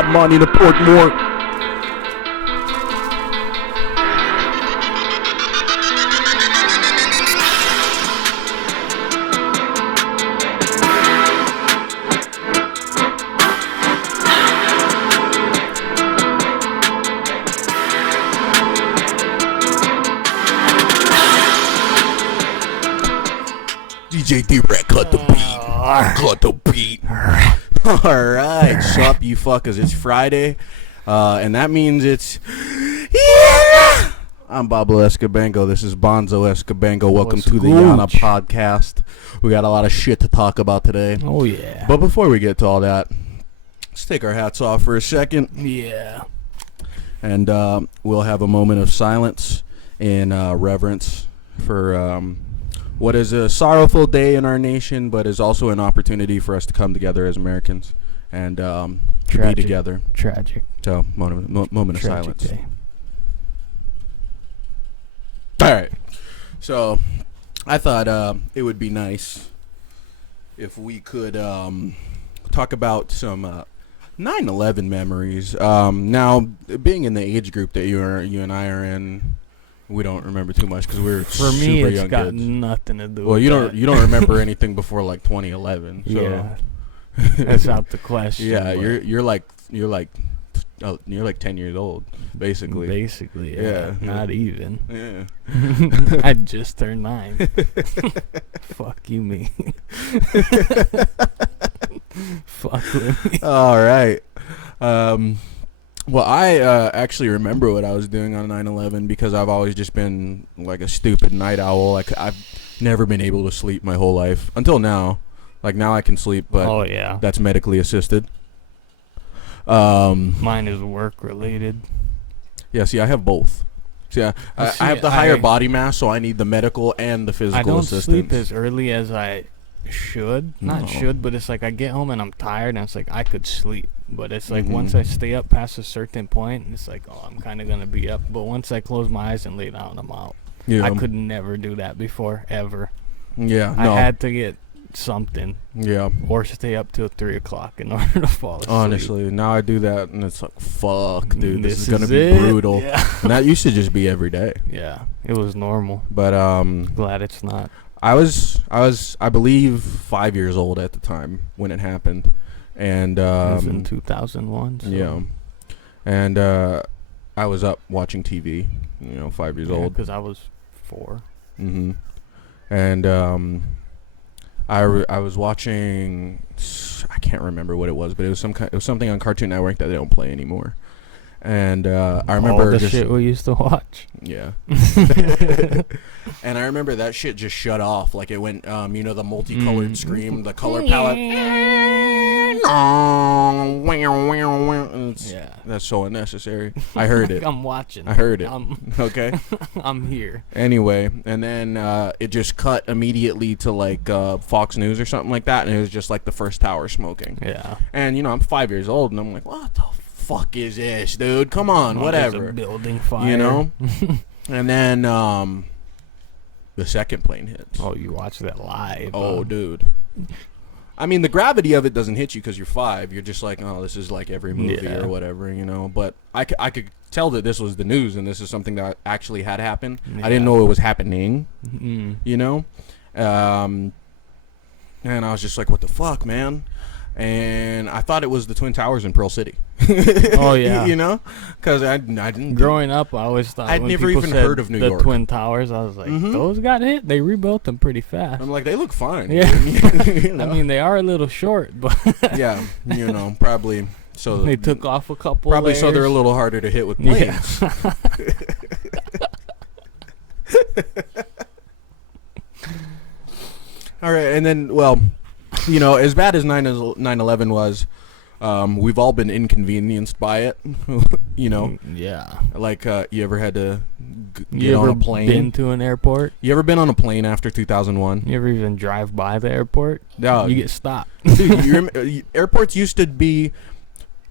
Bad man in the Portmore. DJ D-Rec, cut the beat. Cut the beat. Alright, sup you fuckers. It's Friday, and that means it's Yannnah. I'm bablo Escobango. This is Bonzo Escobango. Welcome to the Yannnah podcast. We got a lot of shit to talk about today. Oh, yeah. But before we get to all that, let's take our hats off for a second. Yeah. And we'll have a moment of silence in reverence for what is a sorrowful day in our nation, but is also an opportunity for us to come together as Americans and to be together. Tragic. So, moment of silence. Day. All right. So, I thought it would be nice if we could talk about some 9/11 memories. Now, being in the age group that you and I are in, we don't remember too much because we're for me. Super It's young got kids. nothing to do. Well, with you that. don't remember anything before like 2011. So. Yeah, that's out the question. Yeah, you're like 10 years old, basically. Basically, yeah. Not even. Yeah. I just turned 9. Fuck you, me. Fuck with me. All right. Well, I actually remember what I was doing on 9/11 because I've always just been like a stupid night owl. Like I've never been able to sleep my whole life until now. Like now I can sleep, but that's medically assisted. Mine is work related. Yeah, see, I have both. See, I have the higher body mass, so I need the medical and the physical assistance. I don't sleep as early as I should. But it's like I get home and I'm tired, and it's like I could sleep. But it's like once I stay up past a certain point, it's like, oh, I'm kind of going to be up. But once I close my eyes and lay down, I'm out. Yeah. I could never do that before, ever. Yeah, I had to get something. Yeah. Or stay up till 3 o'clock in order to fall asleep. Honestly, now I do that, and it's like, fuck, dude, this is going to be brutal. Yeah. And that used to just be every day. Yeah, it was normal. But glad it's not. I believe 5 years old at the time when it happened, and it was in 2001. So. Yeah, and I was up watching TV. 5 years old. Because I was 4. Mm-hmm. And I was watching. I can't remember what it was, but it was something on Cartoon Network that they don't play anymore. And I remember all the shit we used to watch. Yeah. And I remember that shit just shut off. Like it went, the multicolored scream, the color palette. Yeah. That's so unnecessary. I heard it. I'm watching. I heard it. Okay. I'm here. Anyway, and then it just cut immediately to like Fox News or something like that, and it was just like the first tower smoking. Yeah. And I'm 5 years old, and I'm like, what the fuck is this, dude? Come on, whatever. There's a building fire. And then the second plane hits. Oh, you watched that live? Oh, dude. I mean, the gravity of it doesn't hit you because you're 5. You're just like, oh, this is like every movie or whatever, But I could tell that this was the news and this is something that actually had happened. Yeah. I didn't know it was happening, And I was just like, what the fuck, man? And I thought it was the Twin Towers in Pearl City. Oh, yeah. Because I didn't. Growing up, I always thought I'd never even heard of New York. The Twin Towers, I was like, those got hit? They rebuilt them pretty fast. I'm like, they look fine. Yeah. I mean, they are a little short, but. Yeah, probably. So they took off a couple Probably layers. So they're a little harder to hit with planes. Yeah. All right, and then, well, as bad as 9/11 was, we've all been inconvenienced by it, Yeah. Like, you ever had to get on a plane? You ever been to an airport? You ever been on a plane after 2001? You ever even drive by the airport? No. You get stopped. Dude, airports used to be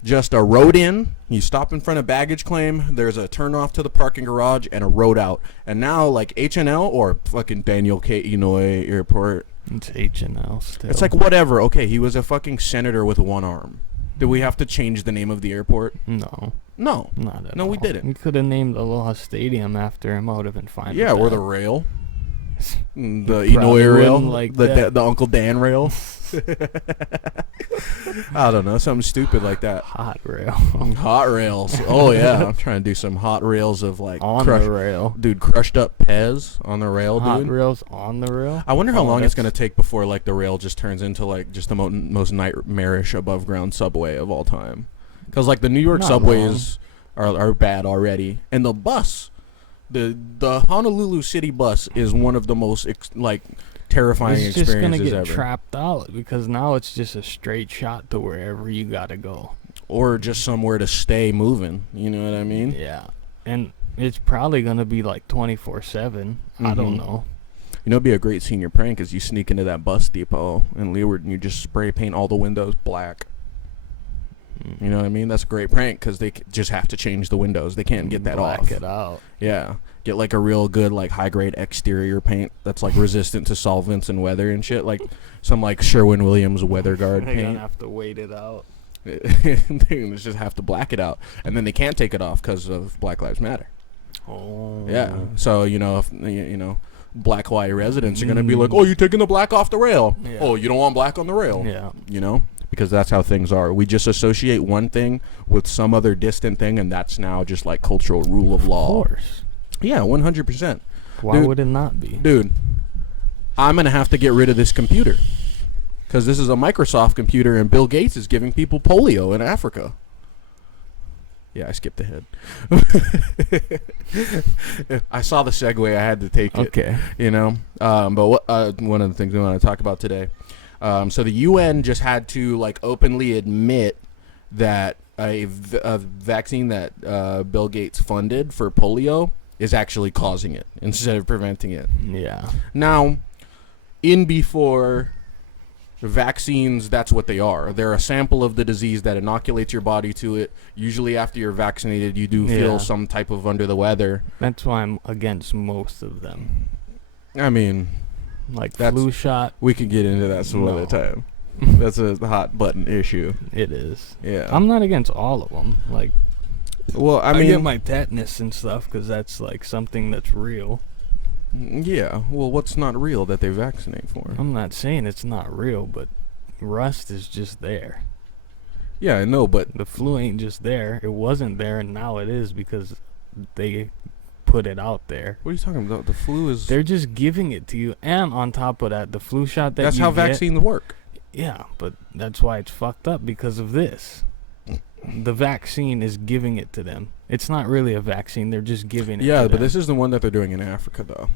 just a road in. You stop in front of baggage claim. There's a turn off to the parking garage and a road out. And now, like, H&L or fucking Daniel K. Inouye Airport. It's H&L still. It's like, whatever. Okay, he was a fucking senator with one arm. Did we have to change the name of the airport? No. No. Not at all. No, we didn't. We could have named Aloha Stadium after him. I would have been fine. Yeah, with or that. the rail. The You probably Inouye rail. wouldn't like that. The Uncle Dan rail. I don't know. Something stupid like that. Hot rail. Hot rails. Oh, yeah. I'm trying to do some hot rails of like On the rail. Dude, crushed up Pez on the rail, Hot dude. rails on the rail. I wonder how long it's going to take before like the rail just turns into like just the most nightmarish above ground subway of all time. Because like the New York Not subways are bad already. And the bus, the Honolulu city bus is one of the most terrifying It's just gonna experiences get ever. trapped out because now it's just a straight shot to wherever you gotta go. Or just somewhere to stay moving. You know what I mean? Yeah, and it's probably gonna be like 24/7. I don't know. You know, it'd be a great senior prank is you sneak into that bus depot in Leeward and you just spray paint all the windows black. You know what I mean? That's a great prank because they just have to change the windows. They can't get that off. Black it out. Yeah. Get like a real good like high grade exterior paint that's like resistant to solvents and weather and shit. Like some like Sherwin-Williams weather guard They're paint. gonna have to wait it out. They just have to black it out. And then they can't take it off because of Black Lives Matter. Oh. Yeah. So, you know, if, you know, Black Hawaii residents are going to be like, oh, you're taking the black off the rail. Yeah. Oh, you don't want black on the rail. Yeah. You know? Because that's how things are. We just associate one thing with some other distant thing, and that's now just like cultural rule of law. Of course. Yeah, 100%. Why Dude, would it not be? Dude, I'm going to have to get rid of this computer. Because this is a Microsoft computer, and Bill Gates is giving people polio in Africa. Yeah, I skipped ahead. I saw the segue. I had to take it. Okay. You know? But one of the things we want to talk about today. So the UN just had to like openly admit that a vaccine that Bill Gates funded for polio is actually causing it instead of preventing it. Yeah. Now, before vaccines, that's what they are. They're a sample of the disease that inoculates your body to it. Usually after you're vaccinated, you do feel some type of under the weather. That's why I'm against most of them. I mean, Like flu shot. we could get into that some other time. That's a hot button issue. It is. Yeah. I'm not against all of them. Like, Well, I mean, get my tetanus and stuff because that's like something that's real. yeah. Well, what's not real that they vaccinate for? I'm not saying it's not real, but rust is just there. Yeah, I know, but The flu ain't just there. It wasn't there, and now it is because they put it out there. what are you talking about? The flu is. They're just giving it to you, and on top of that, the flu shot that That's you how get, vaccines work. Yeah, but that's why it's fucked up because of this. The vaccine is giving it to them. It's not really a vaccine. They're just giving it to Yeah, them. but this is the one that they're doing in Africa, though.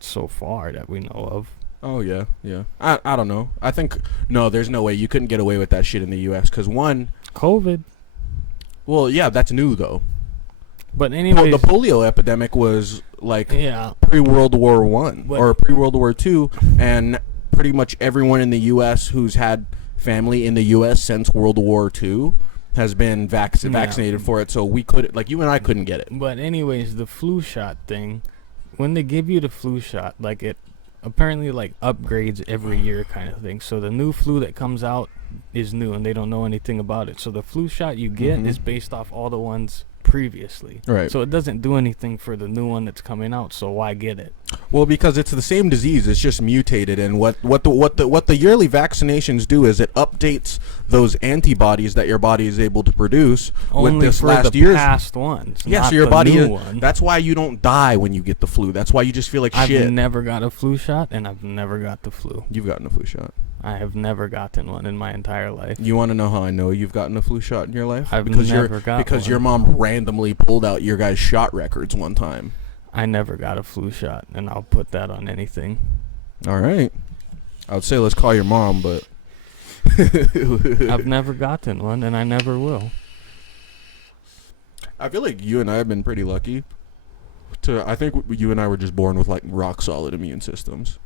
So far that we know of. Oh, yeah, yeah. I don't know. I think, no, there's no way. You couldn't get away with that shit in the U.S. Because one, COVID. well, yeah, that's new, though. But anyways. The polio epidemic was, like, yeah. pre-World War One But- or pre-World War II, and pretty much everyone in the U.S. who's had family in the U.S. since World War II has been vaccinated for it, so we could, like, you and I couldn't get it. But anyways, the flu shot thing, when they give you the flu shot, like it apparently like upgrades every year kind of thing. So the new flu that comes out is new and they don't know anything about it. So the flu shot you get is based off all the ones previously. Right. So it doesn't do anything for the new one that's coming out, so why get it? Well, because it's the same disease, it's just mutated, and what the yearly vaccinations do is it updates those antibodies that your body is able to produce Only with this for last the year's. past ones. Yeah, not so your the body new is. one. That's why you don't die when you get the flu. That's why you just feel like shit. I've never got a flu shot, and I've never got the flu. You've gotten a flu shot. I have never gotten one in my entire life. You want to know how I know you've gotten a flu shot in your life? I've because never got because one. your mom randomly pulled out your guys' shot records one time. I never got a flu shot, and I'll put that on anything. All right. I would say let's call your mom, but I've never gotten one, and I never will. I feel like you and I have been pretty lucky. I think you and I were just born with like rock solid immune systems.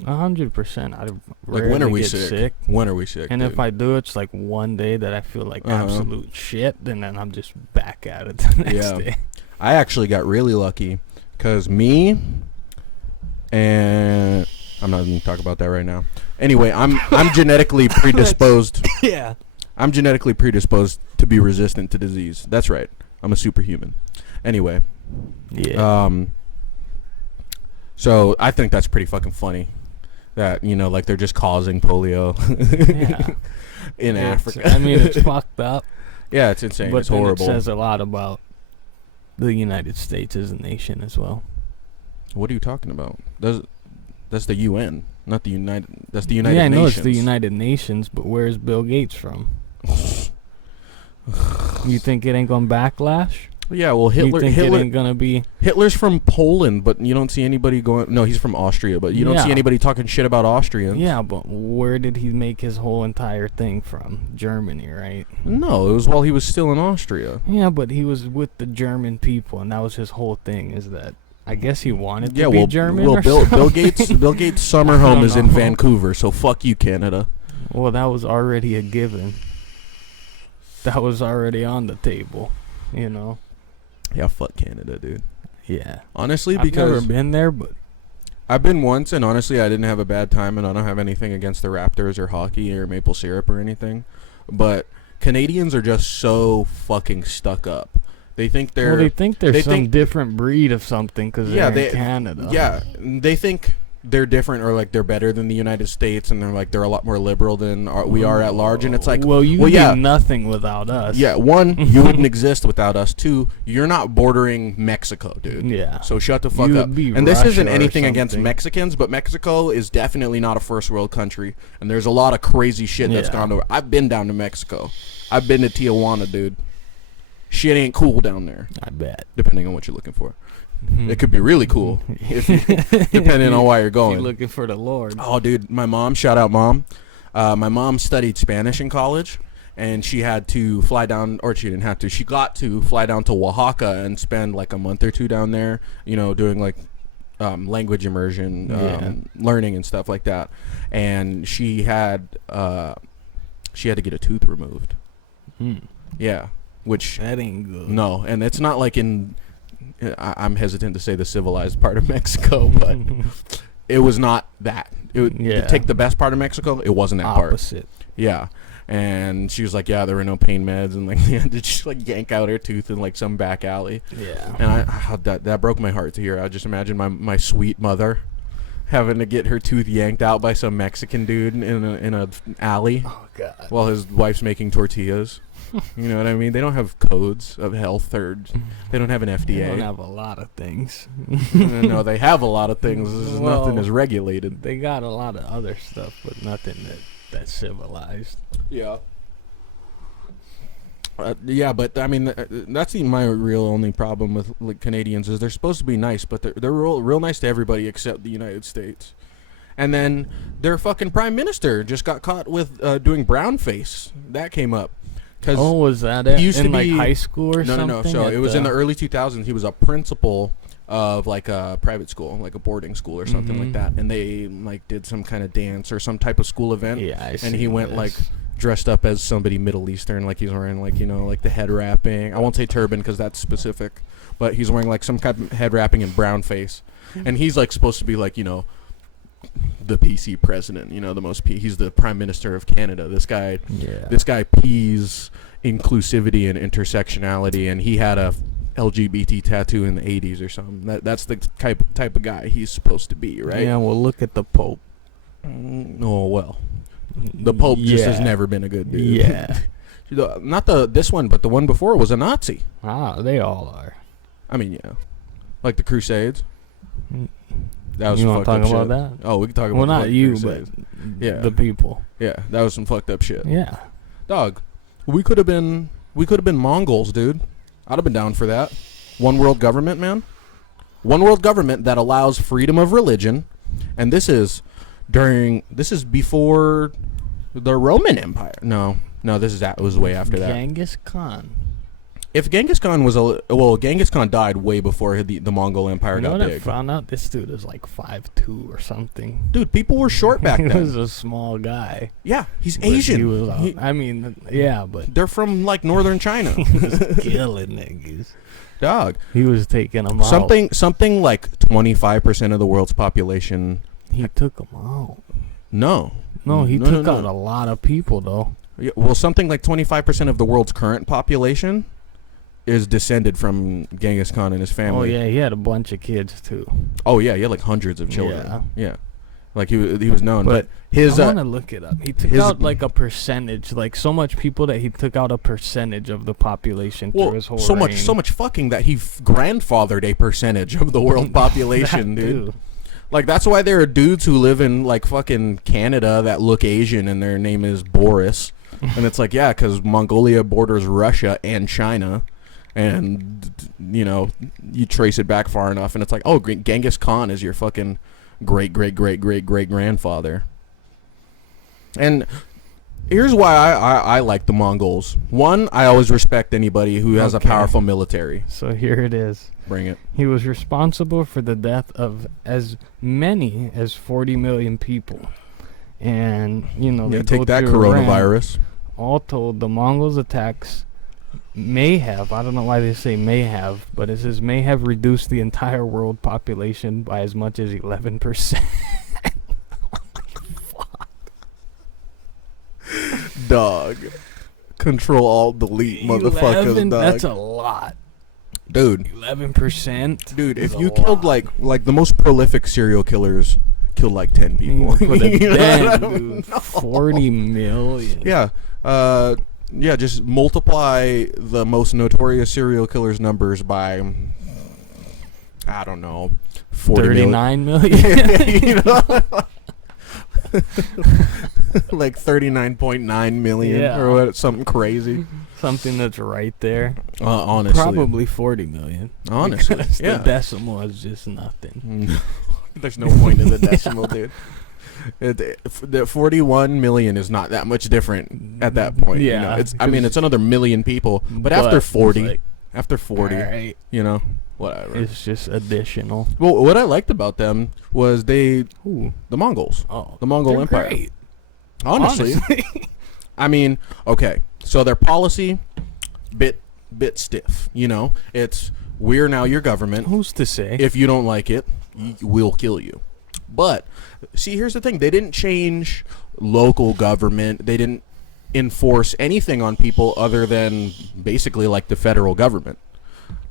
100%. I Like rarely when are we get sick? When are we sick? And dude? if I do, it's like one day that I feel like absolute shit, and then I'm just back at it the next day. I actually got really lucky because me and I'm not going to talk about that right now. Anyway, I'm genetically predisposed. Yeah. I'm genetically predisposed to be resistant to disease. That's right. I'm a superhuman. Anyway. Yeah. So I think that's pretty fucking funny. That, you know, like they're just causing polio in Africa. I mean, it's fucked up. Yeah, it's insane. But it's horrible. It says a lot about the United States as a nation as well. What are you talking about? That's the UN, not the United. That's the United Nations. Yeah, I know it's the United Nations, but where's Bill Gates from? You think it ain't gonna backlash? Yeah, well, Hitler. You think Hitler it ain't gonna be? Hitler's from Poland, but you don't see anybody going. No, he's from Austria, but you don't see anybody talking shit about Austrians. Yeah, but where did he make his whole entire thing from? Germany, right? No, it was while he was still in Austria. Yeah, but he was with the German people, and that was his whole thing. Is that I guess he wanted to be German. Well, or Bill Gates' summer home is in Vancouver, so fuck you, Canada. Well, that was already a given. That was already on the table, you know. Yeah, fuck Canada, dude. Yeah. Honestly, I've because never been there, but I've been once, and honestly, I didn't have a bad time, and I don't have anything against the Raptors or hockey or maple syrup or anything. But Canadians are just so fucking stuck up. They think they're. Well, they think they're some different breed of something because they're in Canada. Yeah, they think they're different or like they're better than the United States, and they're a lot more liberal than we are at large. And it's like, well, you do nothing without us. Yeah, one, you wouldn't exist without us. Two, you're not bordering Mexico, dude. Yeah. So shut the fuck up. And this isn't anything against Mexicans, but Mexico is definitely not a first world country, and there's a lot of crazy shit that's gone over. I've been down to Mexico. I've been to Tijuana, dude. Shit ain't cool down there. I bet. Depending on what you're looking for. It could be really cool, depending on why you're going. You're looking for the Lord. Oh, dude, my mom, shout out mom. My mom studied Spanish in college, and she had to fly down, or she didn't have to. She got to fly down to Oaxaca and spend like a month or two down there, you know, doing like language immersion, learning and stuff like that. And she had to get a tooth removed. Yeah, which that ain't good. No, and it's not like in. I'm hesitant to say the civilized part of Mexico, but it was not that. Take the best part of Mexico, it wasn't that opposite part. Yeah. And she was like, yeah, there were no pain meds, and like they had to just like yank out her tooth in like some back alley. Yeah. And that broke my heart to hear. I just imagine my sweet mother having to get her tooth yanked out by some Mexican dude in a alley. Oh God. While his wife's making tortillas. You know what I mean? They don't have codes of health, or they don't have an FDA. They don't have a lot of things. No, they have a lot of things. Nothing is regulated. They got a lot of other stuff, but nothing that's civilized. Yeah. Yeah, but I mean, that's my real only problem with like Canadians is they're supposed to be nice, but they're real nice to everybody except the United States. And then their fucking prime minister just got caught with doing brown face. That came up. Oh, was that it? He used to be high school or something? No. So it was in the early 2000s. He was a principal of like a private school, like a boarding school or something like that. And they like did some kind of dance or some type of school event. Yeah, I see. And he went like dressed up as somebody Middle Eastern, like he's wearing like, you know, like the head wrapping. I won't say turban because that's specific, but he's wearing like some kind of head wrapping and brown face. And he's like supposed to be like, you know, the PC president, you know, he's the prime minister of Canada. This guy pees inclusivity and intersectionality, and he had a LGBT tattoo in the 80s or something. That's the type of guy he's supposed to be, right? Yeah, well, look at the Pope. Oh, well. The Pope just has never been a good dude. Yeah. Not this one, but the one before was a Nazi. Ah, they all are. I mean, yeah. Like the Crusades. That was you want to talk about that? Oh, we can talk about well, not you, Crusades. but the people. Yeah, that was some fucked up shit. Yeah. Dog, we could have been Mongols, dude. I'd have been down for that. One world government, man. One world government that allows freedom of religion, and this is before the Roman Empire. No, this was way after that. Genghis Khan. If Genghis Khan Genghis Khan died way before the Mongol Empire got big. I found out this dude was like 5'2" or something. Dude, people were short back then. He was a small guy. Yeah, he's Asian. He was, but they're from like northern China. He was killing niggas. Dog. He was taking them out. Something like 25% of the world's population. He took them out. No. No, he took out a lot of people though. Yeah, well, something like 25% of the world's current population is descended from Genghis Khan and his family. Oh yeah, he had a bunch of kids too. Oh yeah, he had like hundreds of children. Yeah. Like he was known, but his I want to look it up. He took out like a percentage, like so much people that he took out a percentage of the population through his whole reign. So much fucking that he grandfathered a percentage of the world population, dude. Too. Like that's why there are dudes who live in like fucking Canada that look Asian and their name is Boris, and it's like yeah, because Mongolia borders Russia and China. And, you know, you trace it back far enough, and it's like, oh, Genghis Khan is your fucking great-great-great-great-great-grandfather. And here's why I like the Mongols. One, I always respect anybody who has a powerful military. So here it is. Bring it. He was responsible for the death of as many as 40 million people. And, you know, yeah, take that coronavirus. All told, the Mongols' attacks may have, I don't know why they say may have, but it says may have reduced the entire world population by as much as 11%. Fuck. Dog. Control Alt Delete, motherfuckers, dog. That's a lot. Dude. 11%. Dude, if you killed like the most prolific serial killers killed like 10 people. Dude, 40 million. Yeah. Yeah, just multiply the most notorious serial killers numbers by, I don't know, 39 million. You know? Like 39.9 million or what? Something crazy. Something that's right there. Honestly. Probably 40 million. Honestly. Because yeah. the decimal is just nothing. There's no point in the decimal, dude. The 41 million is not that much different at that point. Yeah, you know? I mean, it's another million people, but after 40, like, right. You know, whatever. It's just additional. Well, what I liked about them was the Mongols. Oh, the Mongol Empire. Great. Honestly. I mean, okay, so their policy, bit stiff. You know, it's we're now your government. Who's to say? If you don't like it, we'll kill you. But see, here's the thing: they didn't change local government. They didn't enforce anything on people other than basically like the federal government.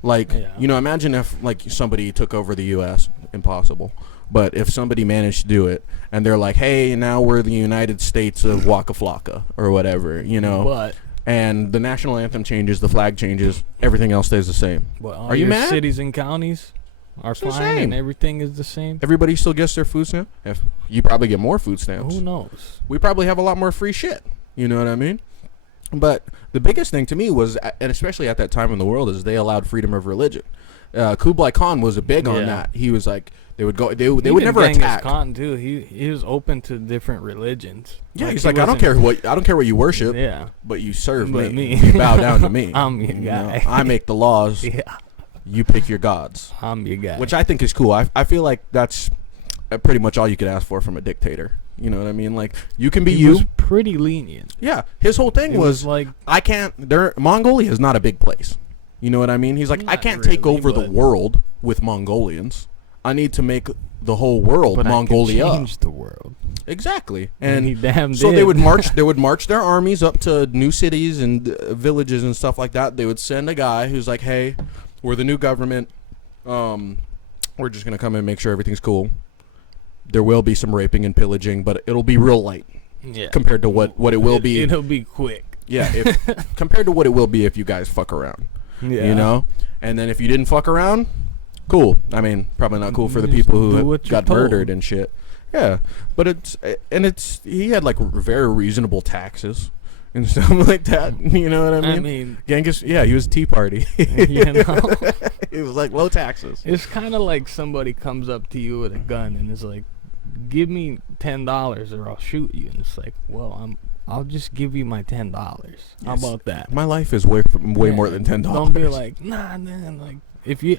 Like, you know, imagine if like somebody took over the U.S. Impossible. But if somebody managed to do it, and they're like, "Hey, now we're the United States of Waka Flocka," or whatever, you know. And the national anthem changes, the flag changes, everything else stays the same. Are you mad? Cities and counties are fine, and everything is the same. Everybody still gets their food stamp. If you probably get more food stamps. Who knows? We probably have a lot more free shit. You know what I mean? But the biggest thing to me was, and especially at that time in the world, is they allowed freedom of religion. Kublai Khan was big on that. He was like, they would go, they would never attack. Khan too. He was open to different religions. Yeah, like, he's like, I don't care what you worship. Yeah, but you serve me. You bow down to me. I'm your guy. I make the laws. Yeah. You pick your gods. I'm your guy. Which I think is cool. I feel like that's pretty much all you could ask for from a dictator. You know what I mean? Like, you can be he was pretty lenient. Yeah. His whole thing was like, Mongolia is not a big place. You know what I mean? He's like, I can't take over the world with Mongolians. I need to make the whole world Mongolia. I change the world. Exactly. And he damn so did. they would march their armies up to new cities and villages and stuff like that. They would send a guy who's like, "Hey, we're the new government. We're just going to come and make sure everything's cool. There will be some raping and pillaging, but it'll be real light compared to what it will be. It'll be quick. Yeah, compared to what it will be if you guys fuck around. Yeah. You know? And then if you didn't fuck around, cool. I mean, probably not cool for the people who got murdered and shit. Yeah. But he had like very reasonable taxes and stuff like that. You know what I mean? Genghis, he was Tea Party. You know? It was like low taxes. It's kind of like somebody comes up to you with a gun and is like, "Give me $10 or I'll shoot you." And it's like, well, I'll just give you my $10. How about that? My life is way more than $10. Don't be like, nah, man. Like,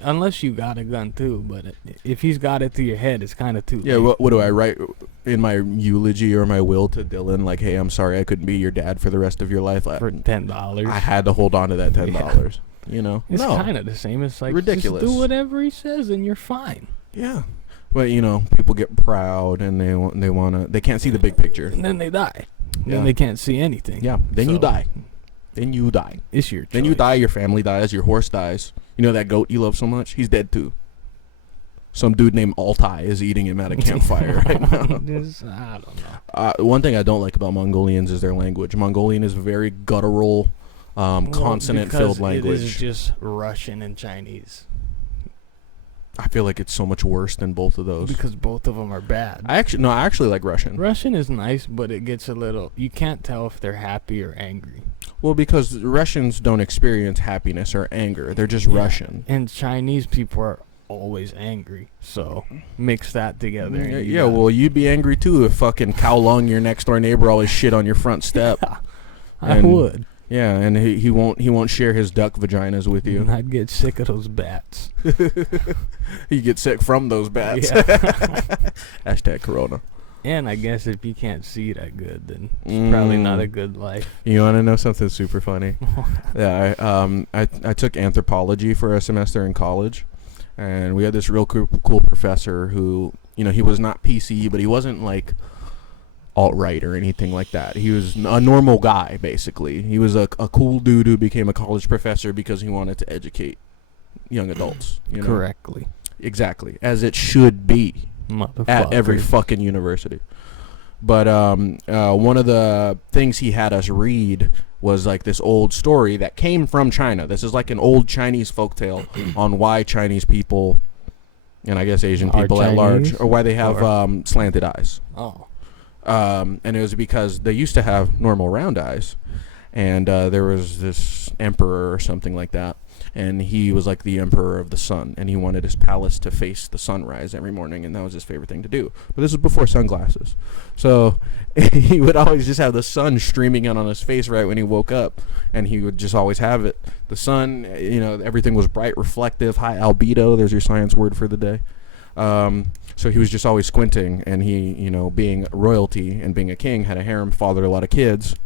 unless you got a gun too, but if he's got it to your head, it's kind of too. Yeah. What do I write in my eulogy or my will to Dylan? Like, hey, I'm sorry I couldn't be your dad for the rest of your life. For $10. I had to hold on to that $10. You know, it's kind of the same. It's like ridiculous. Just do whatever he says and you're fine. Yeah. But you know, people get proud and they can't see the big picture. And then they die. Then they can't see anything. Yeah. Then you die. Then you die. It's your choice. Then you die. Your family dies. Your horse dies. You know that goat you love so much? He's dead too. Some dude named Altai is eating him at a campfire right now. I don't know. One thing I don't like about Mongolians is their language. Mongolian is very guttural, consonant-filled language. It is just Russian and Chinese. I feel like it's so much worse than both of those. Because both of them are bad. I actually like Russian. Russian is nice, but it gets a little... You can't tell if they're happy or angry. Well, because Russians don't experience happiness or anger. They're just Russian. And Chinese people are always angry. So mix that together. Yeah, well, you'd be angry too if fucking Kowloon, your next door neighbor, always shit on your front step. I would. Yeah, and he won't share his duck vaginas with you. And I'd get sick of those bats. You get sick from those bats. Yeah. Hashtag Corona. And I guess if you can't see that good, then it's probably not a good life. You want to know something super funny? Yeah, I took anthropology for a semester in college, and we had this real cool professor who, he was not PC, but he wasn't like alt-right or anything like that. He was a normal guy, basically. He was a cool dude who became a college professor because he wanted to educate young adults. Correctly. Exactly. As it should be at every fucking university. But one of the things he had us read was like this old story that came from China. This is like an old Chinese folktale on why Chinese people, and I guess Asian people at large, or why they have slanted eyes. Oh. And it was because they used to have normal round eyes, and there was this emperor or something like that, and he was like the emperor of the sun, and he wanted his palace to face the sunrise every morning, and that was his favorite thing to do. But this was before sunglasses, so he would always just have the sun streaming in on his face right when he woke up, and he would just always have it. The sun, everything was bright, reflective, high albedo. There's your science word for the day. So he was just always squinting, and he, being royalty and being a king, had a harem, fathered a lot of kids,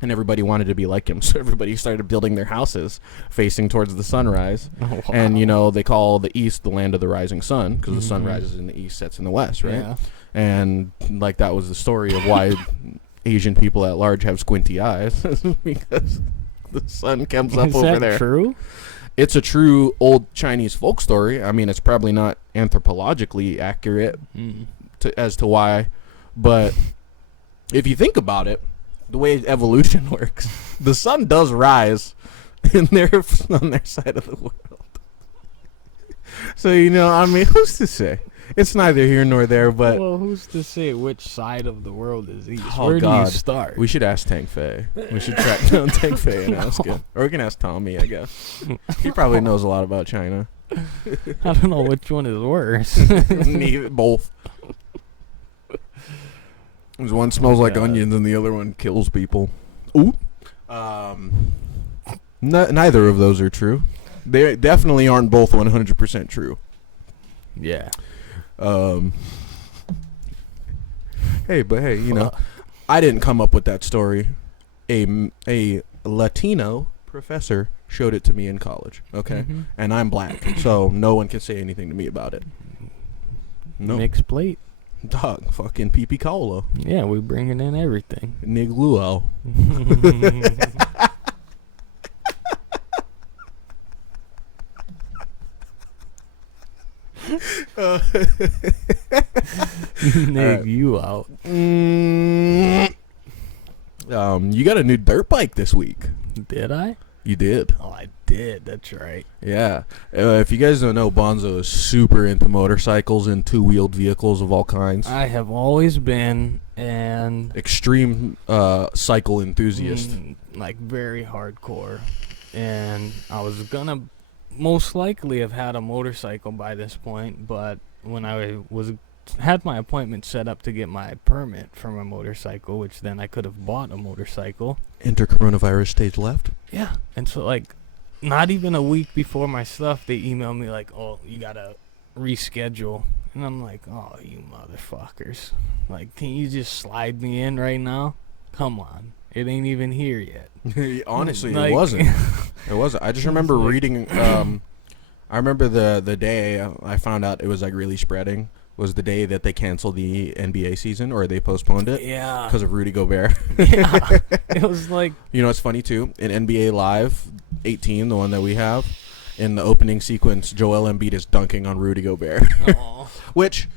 and everybody wanted to be like him. So everybody started building their houses facing towards the sunrise. Oh, wow. And, they call the east the land of the rising sun, because the sun rises in the east, sets in the west, right? Yeah. And, that was the story of why Asian people at large have squinty eyes, because the sun comes up over there. Is that true? It's a true old Chinese folk story. I mean, it's probably not anthropologically accurate as to why, but if you think about it, the way evolution works, the sun does rise on their side of the world. So, who's to say? It's neither here nor there, but... Well, who's to say which side of the world is east? Oh, Where God. do you start? We should ask Tank Fei. We should track down Tank Fei and ask him. Or we can ask Tommy, I guess. He probably knows a lot about China. I don't know which one is worse. Neither, both. One smells like onions and the other one kills people. Ooh. Neither of those are true. They definitely aren't both 100% true. Yeah. Hey, I didn't come up with that story. A Latino professor showed it to me in college, okay? And I'm black, so no one can say anything to me about it. No. Mixed plate. Dog, fucking pee-pee cola. Yeah, we bringing in everything. Nig luo. Nig you out. You got a new dirt bike this week. Did I? You did. Oh, I did. That's right. Yeah. If you guys don't know, Bonzo is super into motorcycles and two-wheeled vehicles of all kinds. I have always been an extreme cycle enthusiast. Like very hardcore. And I was gonna most likely have had a motorcycle by this point, but when I had my appointment set up to get my permit for my motorcycle, which then I could have bought a motorcycle. Enter coronavirus stage left. Yeah. And so, like, not even a week before my stuff, they emailed me, like, oh, you gotta reschedule. And I'm like, oh, you motherfuckers. Like, can you just slide me in right now? Come on. It ain't even here yet. Honestly, like, it wasn't. It wasn't. I just remember reading, I remember the day I found out it was, like, really spreading. was the day that they canceled the NBA season, or they postponed it. Yeah. Because of Rudy Gobert. Yeah. It was like... You know what's funny, too? In NBA Live 18, the one that we have, in the opening sequence, Joel Embiid is dunking on Rudy Gobert. Which,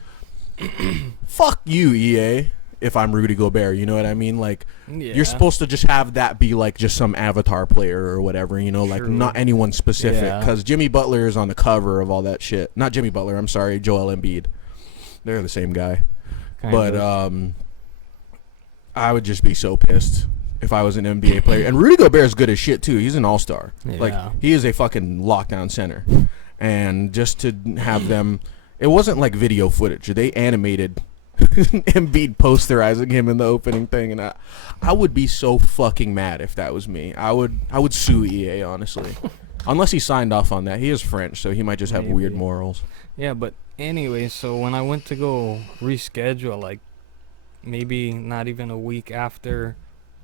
fuck you, EA, if I'm Rudy Gobert, you know what I mean? Like, you're supposed to just have that be, like, just some avatar player or whatever, you know? Like, not anyone specific. Because Jimmy Butler is on the cover of all that shit. Not Jimmy Butler, I'm sorry, Joel Embiid. They're the same guy. But I would just be so pissed if I was an NBA player. And Rudy Gobert is good as shit, too. He's an all-star. Yeah. Like, he is a fucking lockdown center. And just to have them... It wasn't like video footage. They animated Embiid posterizing him in the opening thing. And I would be so fucking mad if that was me. I would sue EA, honestly. Unless he signed off on that. He is French, so he might just have weird morals. Yeah, but anyway, so when I went to go reschedule, like, maybe not even a week after...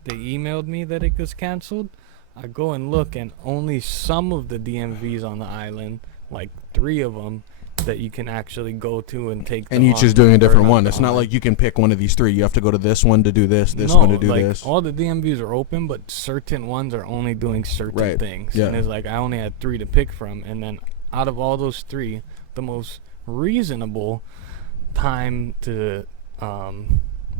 they emailed me that it was canceled. I go and look, and only some of the DMVs on the island, like 3 of them, that you can actually go to and take. And you're just doing a different one. It's not like you can pick one of these 3. You have to go to this one to do this, one to do this. All the DMVs are open, but certain ones are only doing certain things. Yeah. And it's like I only had 3 to pick from, and then out of all those 3, the most reasonable time to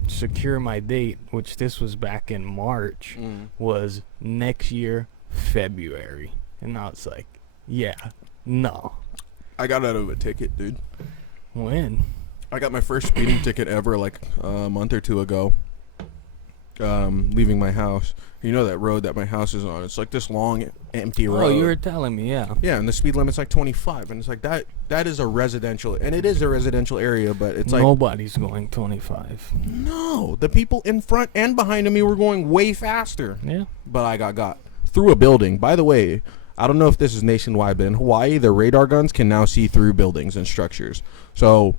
secure my date, which this was back in March, was next year February. And I was like, no. I got out of a ticket, dude. When? I got my first speeding ticket ever like a month or 2 ago. Leaving my house. You know that road that my house is on? It's like this long, empty road. Oh, you were telling me, yeah. Yeah, and the speed limit's like 25, and it's like that is a residential, and it is a residential area, but it's like nobody's going 25. No, the people in front and behind of me were going way faster. Yeah. But I got through a building. By the way, I don't know if this is nationwide, but in Hawaii, their radar guns can now see through buildings and structures. So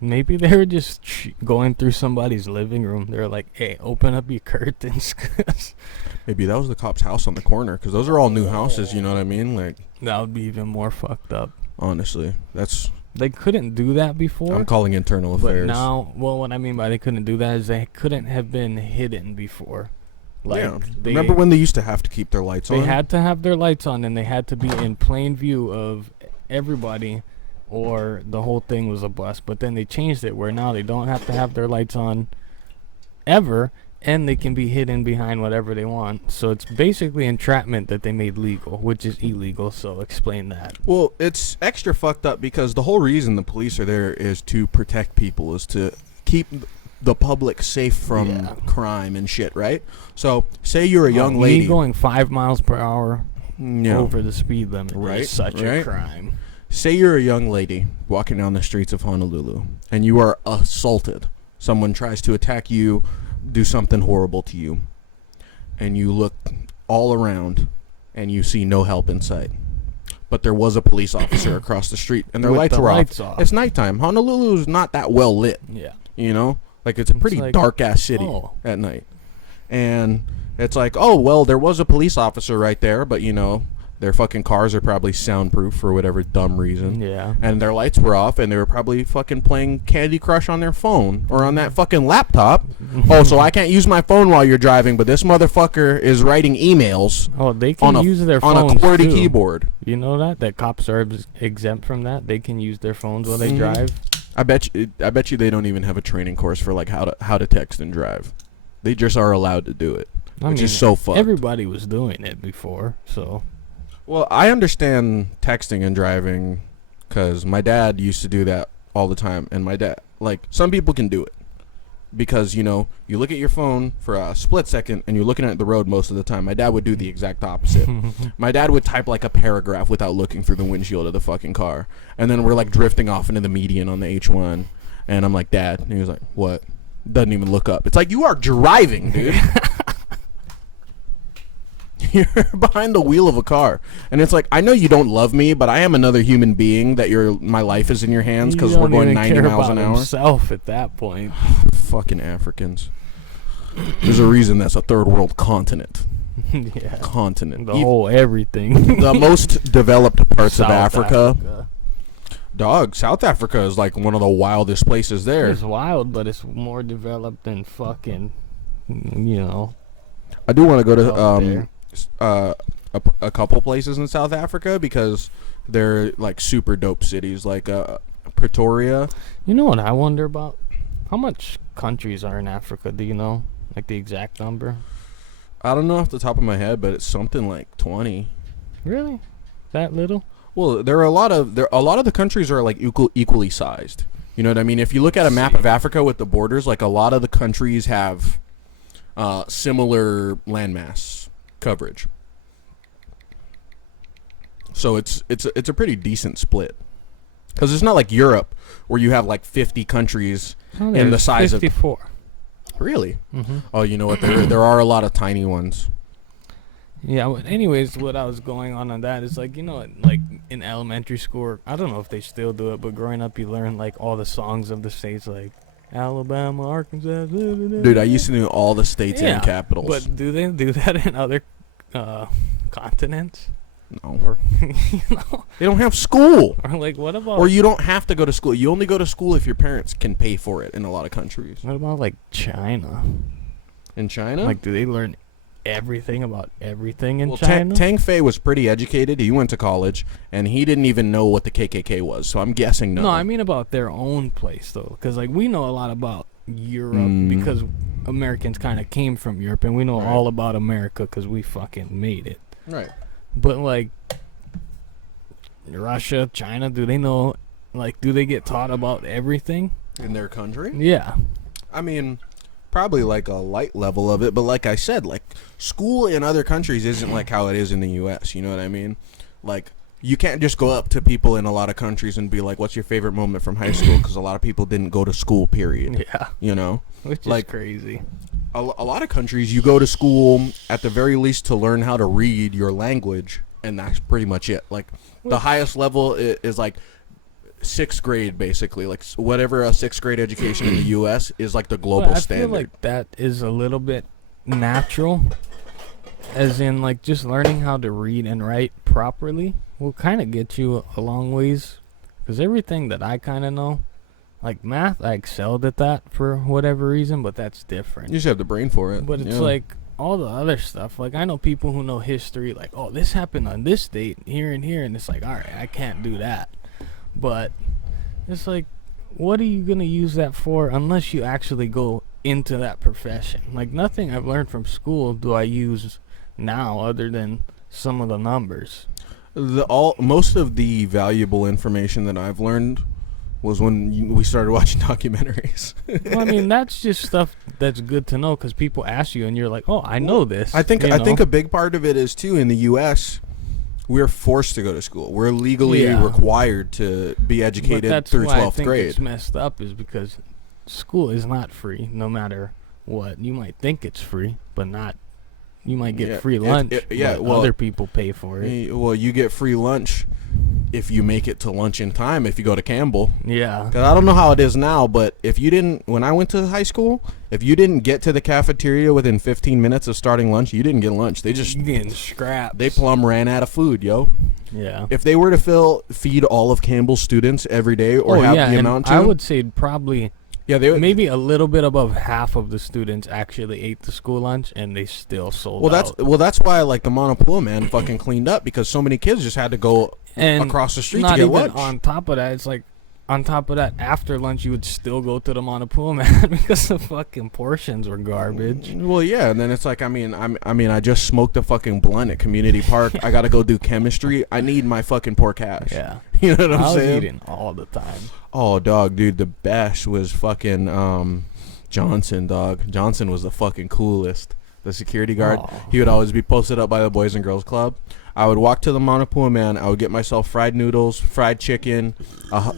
maybe they were just going through somebody's living room. They're like, hey, open up your curtains. Maybe that was the cop's house on the corner, because those are all new houses, you know what I mean? Like, that would be even more fucked up. Honestly, that's... They couldn't do that before. I'm calling internal affairs. But now, well, what I mean by they couldn't do that is they couldn't have been hidden before. Like, yeah. Remember when they used to have to keep their lights on? They had to have their lights on, and they had to be in plain view of everybody, or the whole thing was a bust. But then they changed it where now they don't have to have their lights on ever, and they can be hidden behind whatever they want. So it's basically entrapment that they made legal, which is illegal. So explain that. Well, it's extra fucked up because the whole reason the police are there is to protect people, is to keep the public safe from crime and shit, right? So say you're a young lady. Me going 5 miles per hour over the speed limit is such a crime. Say you're a young lady walking down the streets of Honolulu and you are assaulted. Someone tries to attack you, do something horrible to you, and you look all around and you see no help in sight. But there was a police officer across the street and their lights were off. It's nighttime. Honolulu is not that well lit. Yeah. You know? Like, it's a pretty dark-ass city at night. And it's like, oh, well, there was a police officer right there, but, you know, their fucking cars are probably soundproof for whatever dumb reason. Yeah. And their lights were off, and they were probably fucking playing Candy Crush on their phone or on that fucking laptop. Oh, so I can't use my phone while you're driving, but this motherfucker is writing emails. Oh, they can use their phones on a QWERTY keyboard. You know that? That cops are exempt from that? They can use their phones while they drive? I bet you they don't even have a training course for like how to text and drive. They just are allowed to do it, which is so fucked. Everybody was doing it before, so. Well, I understand texting and driving because my dad used to do that all the time, and my dad, like, some people can do it because, you know, you look at your phone for a split second and you're looking at the road most of the time. My dad would do the exact opposite. My dad would type like a paragraph without looking through the windshield of the fucking car, and then we're like drifting off into the median on the H1, and I'm like, Dad, and he was like, what? Doesn't even look up. It's like, you are driving, dude. You're behind the wheel of a car, and it's like, I know you don't love me, but I am another human being that my life is in your hands because we're going 90 miles an hour. Himself at that point. Fucking Africans. There's a reason that's a third world continent. Yeah. Continent. The whole everything. The most developed parts of Africa Dog, South Africa is like one of the wildest places there. It's wild, but it's more developed than fucking, you know. I do want to go to there. a couple places in South Africa because they're like super dope cities, like Pretoria. You know what I wonder about? How much countries are in Africa? Do you know, like the exact number? I don't know off the top of my head, but it's something like 20. Really? That little? Well, there are a lot of the countries are like equally sized. You know what I mean? If you look at a map of Africa with the borders, like a lot of the countries have similar landmass coverage. So it's a pretty decent split. Because it's not like Europe where you have like 50 countries in the size 54. of. Really? Mm-hmm. Oh, you know what? There are a lot of tiny ones. Yeah, but anyways, what I was going on that is like, you know, like in elementary school, I don't know if they still do it, but growing up you learn like all the songs of the states, like Alabama, Arkansas. Dude, I used to know all the states and capitals. But do they do that in other continents? No. Or, you know? They don't have school. Or like, what about... Or you don't have to go to school. You only go to school if your parents can pay for it in a lot of countries. What about like China? In China? Like, do they learn everything about everything in well, China? Tang Fei was pretty educated. He went to college, and he didn't even know what the KKK was. So I'm guessing no. No, I mean about their own place, though. Because, like, we know a lot about Europe because Americans kind of came from Europe, and we know all about America because we fucking made it. Right. But, like, Russia, China, do they know, like, do they get taught about everything? In their country? Yeah. I mean, probably like a light level of it, but like I said, like, school in other countries isn't like how it is in the U.S., you know what I mean? Like, you can't just go up to people in a lot of countries and be like, what's your favorite moment from high school? Because a lot of people didn't go to school, period. Yeah. You know? Which like, is crazy. A lot of countries, you go to school at the very least to learn how to read your language, and that's pretty much it. Like, the highest level is like 6th grade, basically. Like, whatever a 6th grade education in the U.S. is like the global standard. I feel like that is a little bit natural, as in, like, just learning how to read and write properly will kind of get you a long ways. Because everything that I kind of know, like math, I excelled at that for whatever reason, but that's different. You just have the brain for it. But it's like all the other stuff. Like, I know people who know history, like, oh, this happened on this date here and here, and it's like, all right, I can't do that. But it's like, what are you going to use that for unless you actually go into that profession? Like, nothing I've learned from school do I use now other than some of the numbers. Most of the valuable information that I've learned was when we started watching documentaries. Well, I mean, that's just stuff that's good to know because people ask you and you're like, oh, I know this. I think a big part of it is, too, in the U.S., we're forced to go to school. We're legally required to be educated through 12th grade. That's why I think it's messed up is because school is not free no matter what. You might think it's free, but not. You might get free lunch. Other people pay for it. Well, you get free lunch if you make it to lunch in time if you go to Campbell. Yeah. Because I don't know how it is now, but if you didn't, when I went to high school, if you didn't get to the cafeteria within 15 minutes of starting lunch, you didn't get lunch. They just getting scraps. They plumb ran out of food, yo. Yeah. If they were to feed all of Campbell's students every day or have the amount to, I would say probably. Yeah, they would, maybe a little bit above half of the students actually ate the school lunch, and they still sold out. That's why like the Monopua man fucking cleaned up because so many kids just had to go across the street to get lunch. On top of that, it's like on top of that, after lunch you would still go to the Monopua man because the fucking portions were garbage. Well, yeah, and then it's like I mean I just smoked a fucking blunt at Community Park. I gotta go do chemistry. I need my fucking pork hash. Yeah, you know what I'm saying? I was eating all the time. Oh, dog, dude, the best was fucking Johnson, dog. Johnson was the fucking coolest. The security guard. Oh. He would always be posted up by the Boys and Girls Club. I would walk to the Monopua man. I would get myself fried noodles, fried chicken,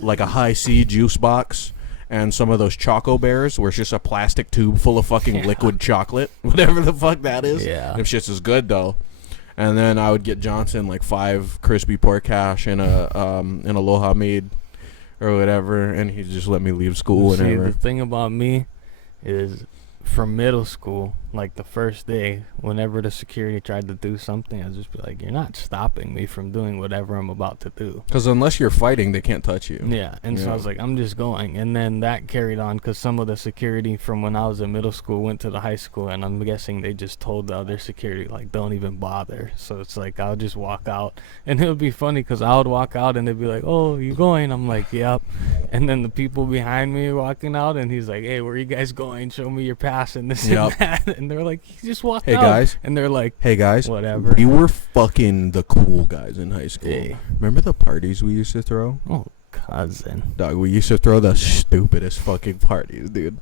like a high C juice box, and some of those Choco Bears where it's just a plastic tube full of fucking liquid chocolate. Whatever the fuck that is. Yeah. Them shits is good, though. And then I would get Johnson like 5 crispy pork hash and an Aloha Maid or whatever, and he just let me leave school whenever. See, the thing about me is from middle school, like the first day, whenever the security tried to do something, I'd just be like, you're not stopping me from doing whatever I'm about to do. Because unless you're fighting, they can't touch you. Yeah, and so I was like, I'm just going. And then that carried on because some of the security from when I was in middle school went to the high school, and I'm guessing they just told the other security, like, don't even bother. So it's like, I'll just walk out. And it would be funny because I would walk out and they'd be like, oh, you going? I'm like, yep. And then the people behind me walking out, and he's like, hey, where are you guys going? Show me your pass and this and that. And they're like, he just walked out. Hey, guys. And they're like, hey, guys. Whatever. We were fucking the cool guys in high school. Hey. Remember the parties we used to throw? Oh, cousin. Dog, we used to throw the stupidest fucking parties, dude.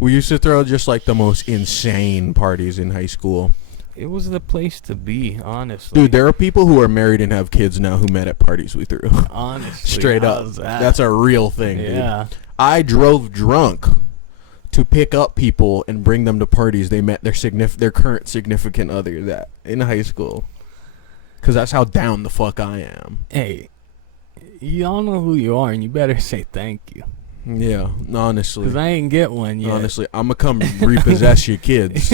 We used to throw just like the most insane parties in high school. It was the place to be, honestly. Dude, there are people who are married and have kids now who met at parties we threw. Honestly. Straight up. That's a real thing, yeah. dude. I drove drunk to pick up people and bring them to parties they met their current significant other that in high school. Because that's how down the fuck I am. Hey, y'all know who you are, and you better say thank you. Yeah, honestly. Because I ain't get one yet. Honestly, I'm going to come repossess your kids.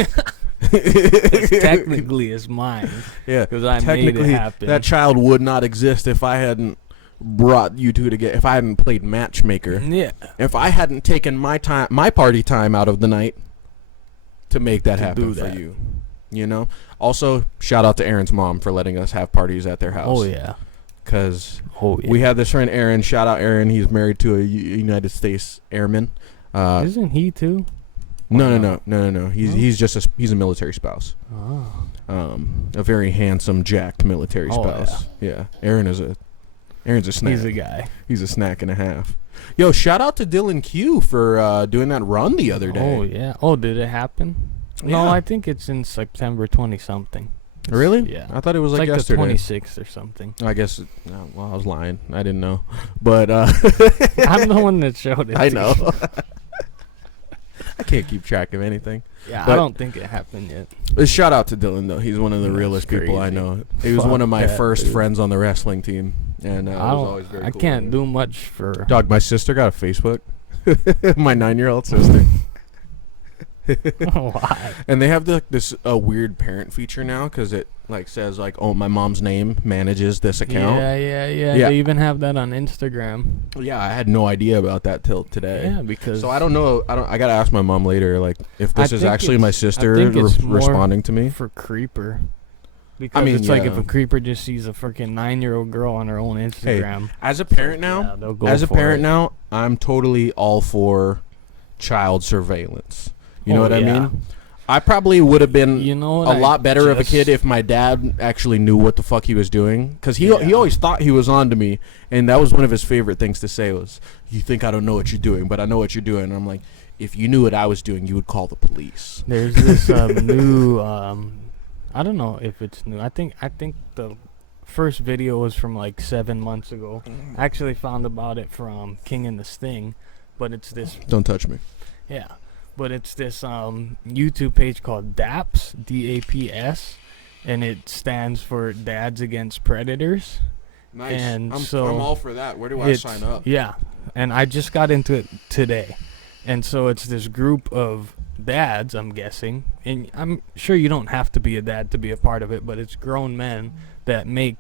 Technically, it's mine. Yeah, because I made it happen. That child would not exist if I hadn't brought you two together. If I hadn't played matchmaker. Yeah. If I hadn't taken my party time out of the night to make that happen for you. You know. Also, shout out to Aaron's mom for letting us have parties at their house. Oh yeah. Because we had this friend Aaron. Shout out Aaron. He's married to a United States airman. Isn't he too? No. He's a military spouse. Oh. A very handsome, jacked military spouse. Yeah. Aaron's a snack. He's a guy. He's a snack and a half. Yo, shout out to Dylan Q for doing that run the other day. Oh yeah. Oh, did it happen? Yeah. No, I think it's in September 20-something. Really? Yeah. I thought it was like yesterday. The 26th or something. I guess. Well, I was lying. I didn't know. But I'm the one that showed it. I know. I can't keep track of anything. Yeah, but I don't think it happened yet. Shout out to Dylan though. He's one of the realest people I know. He was one of my first friends on the wrestling team, and it was always very cool. I can't do much for. Dog, my sister got a Facebook. My 9-year-old sister. Why? And they have this weird parent feature now because it like says like, oh, my mom's name manages this account. Yeah. They even have that on Instagram. Yeah, I had no idea about that till today. Yeah, because so I don't know. I gotta ask my mom later, like if this is actually my sister responding to me for creeper. Because it's like if a creeper just sees a freaking 9-year-old girl on her own Instagram. Hey, as a parent now, I'm totally all for child surveillance. You know what I mean? I probably would have been a lot better of a kid if my dad actually knew what the fuck he was doing. Because he always thought he was on to me. And that was one of his favorite things to say was, you think I don't know what you're doing, but I know what you're doing. And I'm like, if you knew what I was doing, you would call the police. There's this new, I don't know if it's new. I think the first video was from like 7 months ago. I actually found about it from King and the Sting. But it's this. Don't touch me. Yeah. But it's this YouTube page called DAPS, DAPS, and it stands for Dads Against Predators. Nice. And I'm all for that. Where do I sign up? Yeah, and I just got into it today. And so it's this group of dads, I'm guessing, and I'm sure you don't have to be a dad to be a part of it, but it's grown men that make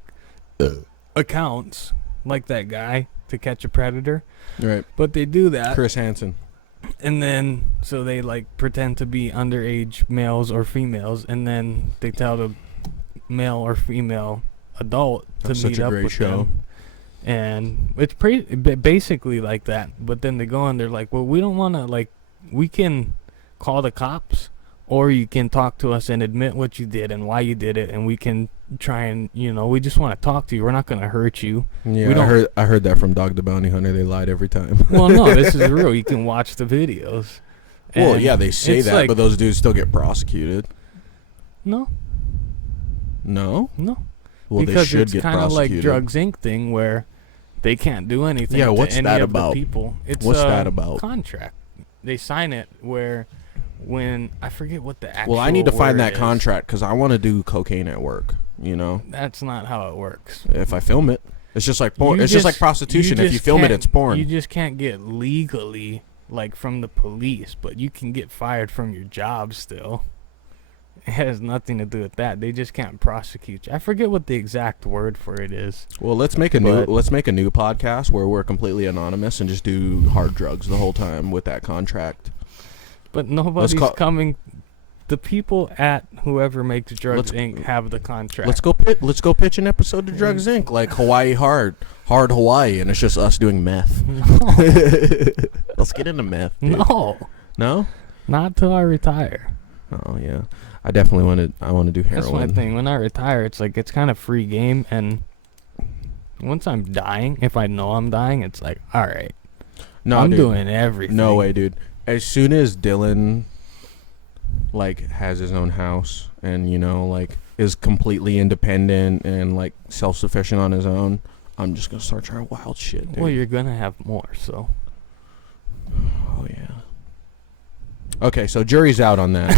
accounts like that guy to catch a predator. Right. But they do that. Chris Hansen. And then, so they like pretend to be underage males or females, and then they tell the male or female adult to meet up with them. And it's basically like that. But then they go and they're like, well, we don't want to, like, we can call the cops, or you can talk to us and admit what you did and why you did it, and we can try and, we just want to talk to you. We're not going to hurt you. Yeah, I heard that from Dog the Bounty Hunter. They lied every time. Well, no, this is real. You can watch the videos. Well, yeah, they say that, like, but those dudes still get prosecuted. No. No? No. Well, because they should it's get kind of prosecuted. like Drugs Inc. thing where they can't do anything yeah, to what's any that of about? the people. It's what's that about? Contract. They sign it where when I forget what the actual Well, I need to find that is. contract because I want to do cocaine at work. That's not how it works. If I film it, it's just like porn. It's just like prostitution. If you film it, it's porn. You just can't get legally like from the police, but you can get fired from your job still. It has nothing to do with that. They just can't prosecute you. I forget what the exact word for it is. Well, let's make a new podcast where we're completely anonymous and just do hard drugs the whole time with that contract. But nobody's coming. The people at whoever makes Drugs Inc. have the contract. Let's go pitch an episode to Drugs Inc. Like Hawaii Hard Hawaii, and it's just us doing meth. No. Let's get into meth. Dude. No, not till I retire. Oh yeah, I definitely want to do heroin. That's my thing. When I retire, it's like it's kind of free game, and once I'm dying, if I know I'm dying, it's like all right. No, I'm doing everything. No way, dude. As soon as Dylan like has his own house and like is completely independent and like self-sufficient on his own, I'm just gonna start trying wild shit, dude. Well, you're gonna have more, so. Oh yeah. Okay, so jury's out on that.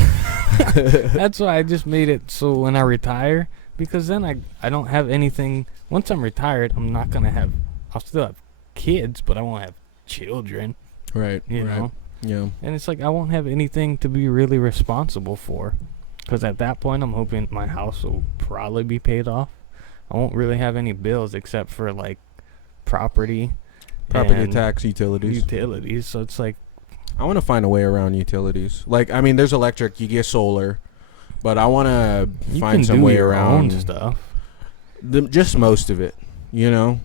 That's why I just made it so when I retire, because then I don't have anything. Once I'm retired, I'm not gonna have. I'll still have kids, but I won't have children. Right. You know. Yeah. And it's like I won't have anything to be really responsible for, because at that point I'm hoping my house will probably be paid off. I won't really have any bills except for like property tax, utilities. So it's like I want to find a way around utilities. Like I mean, there's electric, you get solar, but I want to find some way around own stuff. Just most of it, Yeah.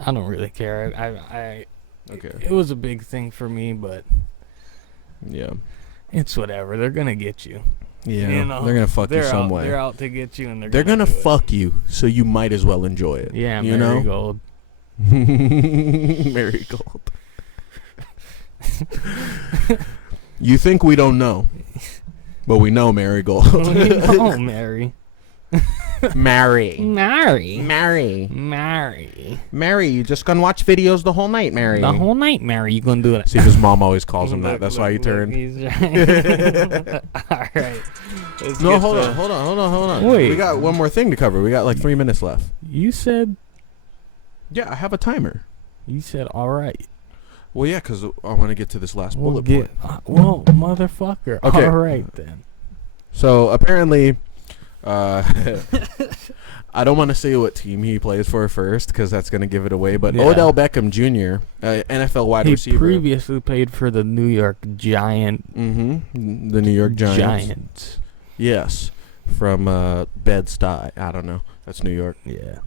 I don't really care. I Okay. It was a big thing for me, but yeah, it's whatever. They're gonna get you. Yeah, they're gonna fuck you some way. They're out to get you, and they're gonna fuck you, so you might as well enjoy it. Yeah, marigold. Marigold. You think we don't know, but we know marigold. We know Mary. Mary, you just gonna watch videos the whole night, Mary. The whole night, Mary. You gonna do it? See, his mom always calls him that. That's why he turned. All right. No, hold on. Wait. We got one more thing to cover. We got like 3 minutes left. You said. Yeah, I have a timer. You said all right. Well, yeah, because I want to get to this last bullet point. Well, motherfucker. Okay. All right then. So apparently. I don't want to say what team he plays for first because that's going to give it away. But Odell Beckham Jr., NFL wide receiver. He previously played for the New York Giants. Mm-hmm. The New York Giants. Yes. From Bed-Stuy. I don't know. That's New York. Yeah.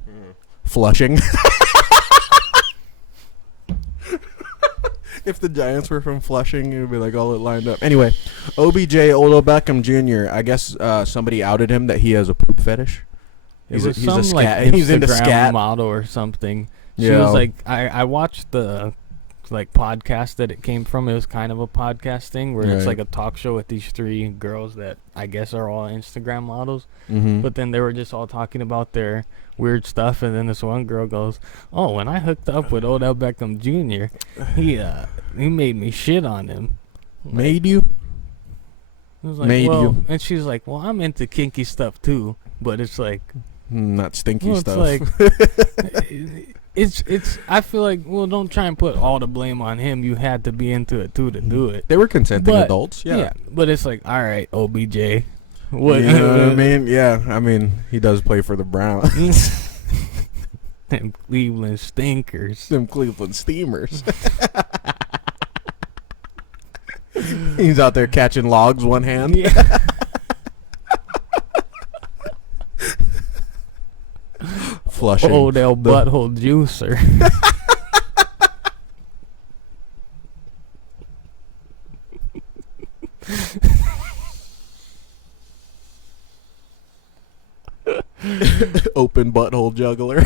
Flushing. If the Giants were from Flushing, it would be like all it lined up. Anyway, OBJ, Odell Beckham Jr., I guess somebody outed him that he has a poop fetish. He's a scat. Like he's into scat model or something. She was like, I watched the like podcast that it came from. It was kind of a podcast thing where it's like a talk show with these three girls that I guess are all Instagram models. Mm-hmm. But then they were just all talking about their weird stuff, and then this one girl goes, "Oh, when I hooked up with Odell Beckham Jr., he made me shit on him." Made you? I was like, you? And she's like, "Well, I'm into kinky stuff too, but it's like not stinky stuff." It's like I feel like, well, don't try and put all the blame on him. You had to be into it too to do it. They were consenting adults. Yeah, but it's like, all right, OBJ. What you know what I mean? Yeah, I mean he does play for the Browns. Them Cleveland stinkers. Them Cleveland steamers. He's out there catching logs one hand. Yeah. Flushing. Odell butthole juicer. Open butthole juggler.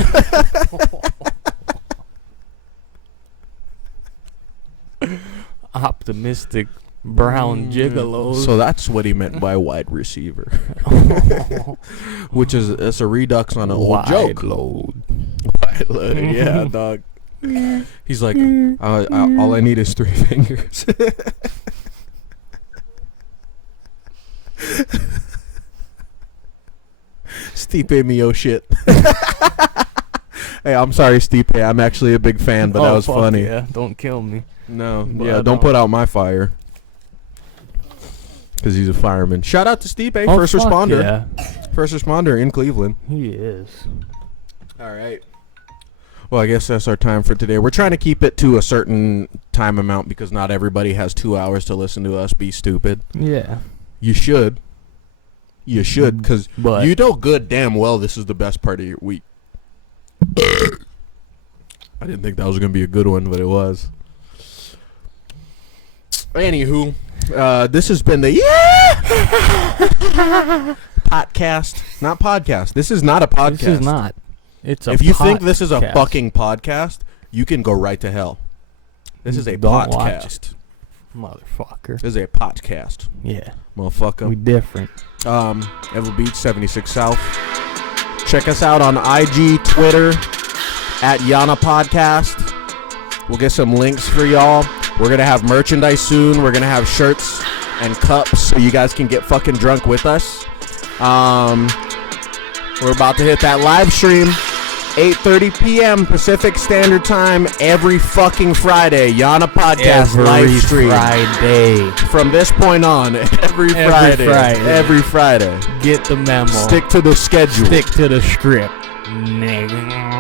Optimistic brown gigolos. So that's what he meant by wide receiver. Which is it's a redux on an old joke. Wide load. Yeah, dog. He's like, all I need is 3 fingers. Stipe Mio shit. Hey, I'm sorry, Stipe. I'm actually a big fan, but that was fuck funny. Yeah, don't kill me. No, But yeah, I don't put out my fire. Because he's a fireman. Shout out to Stipe, Oh, first fuck responder. Yeah, First responder in Cleveland. he is. All right. Well, I guess that's our time for today. We're trying to keep it to a certain time amount because not everybody has 2 hours to listen to us be stupid. Yeah. You should. You should, because But you know good damn well this is the best part of your week. I didn't think that was going to be a good one, but it was. Anywho, this has been the podcast. Not podcast. This is not a podcast. this is not. It's a If you think this is a podcast. fucking podcast, you can go right to hell. This is a Don't watch podcast. Motherfucker. This is a podcast. Yeah. Motherfucker. We different. Ever Beach 76 South. Check us out on IG, Twitter, at Yannnah Podcast. We'll get some links for y'all. We're going to have merchandise soon. We're going to have shirts and cups so you guys can get fucking drunk with us. We're about to hit that live stream. 8:30 p.m. Pacific Standard Time every fucking Friday. Yannnah Podcast live stream. Friday. From this point on, every Friday. Every Friday. Get the memo. Stick to the schedule. Stick to the script. Nigga.